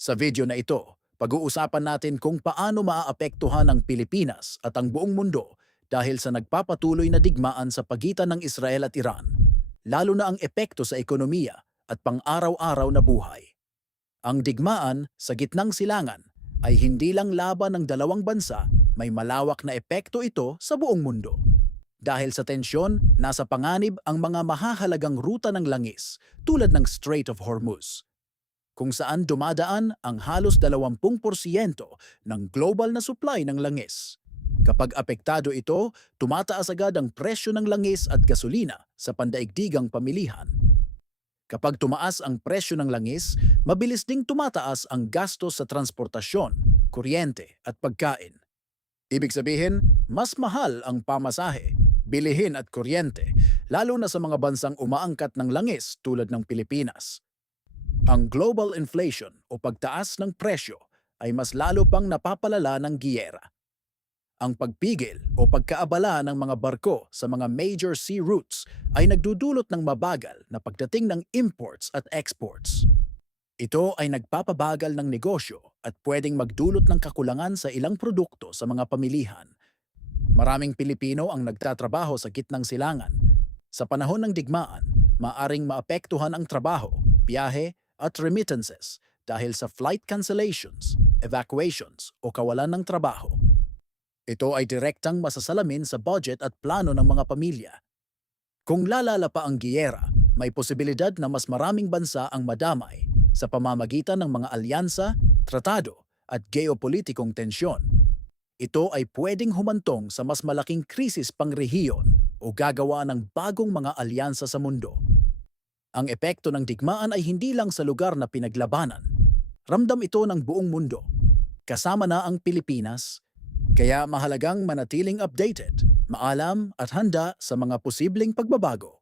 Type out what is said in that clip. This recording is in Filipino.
Sa video na ito, pag-uusapan natin kung paano maaapektuhan ang Pilipinas at ang buong mundo dahil sa nagpapatuloy na digmaan sa pagitan ng Israel at Iran, lalo na ang epekto sa ekonomiya at pang-araw-araw na buhay. Ang digmaan sa gitnang silangan ay hindi lang laban ng dalawang bansa, may malawak na epekto ito sa buong mundo. Dahil sa tensyon, nasa panganib ang mga mahahalagang ruta ng langis tulad ng Strait of Hormuz, kung saan dumadaan ang halos 20% ng global na supply ng langis. Kapag apektado ito, tumataas agad ang presyo ng langis at gasolina sa pandaigdigang pamilihan. Kapag tumaas ang presyo ng langis, mabilis ding tumataas ang gastos sa transportasyon, kuryente at pagkain. Ibig sabihin, mas mahal ang pamasahe, bilihin at kuryente, lalo na sa mga bansang umaangkat ng langis tulad ng Pilipinas. Ang global inflation o pagtaas ng presyo ay mas lalo pang napapalala ng giyera. Ang pagpigil o pagkaabala ng mga barko sa mga major sea routes ay nagdudulot ng mabagal na pagdating ng imports at exports. Ito ay nagpapabagal ng negosyo at pwedeng magdulot ng kakulangan sa ilang produkto sa mga pamilihan. Maraming Pilipino ang nagtatrabaho sa gitnang silangan. Sa panahon ng digmaan, maaring maapektuhan ang trabaho, biyahe at remittances dahil sa flight cancellations, evacuations o kawalan ng trabaho. Ito ay direktang masasalamin sa budget at plano ng mga pamilya. Kung lalala pa ang giyera, may posibilidad na mas maraming bansa ang madamay sa pamamagitan ng mga alyansa, tratado at geopolitikong tensyon. Ito ay pwedeng humantong sa mas malaking krisis pangrehiyon o gagawa ng bagong mga alyansa sa mundo. Ang epekto ng digmaan ay hindi lang sa lugar na pinaglabanan. Ramdam ito ng buong mundo. Kasama na ang Pilipinas. Kaya mahalagang manatiling updated, maalam at handa sa mga posibleng pagbabago.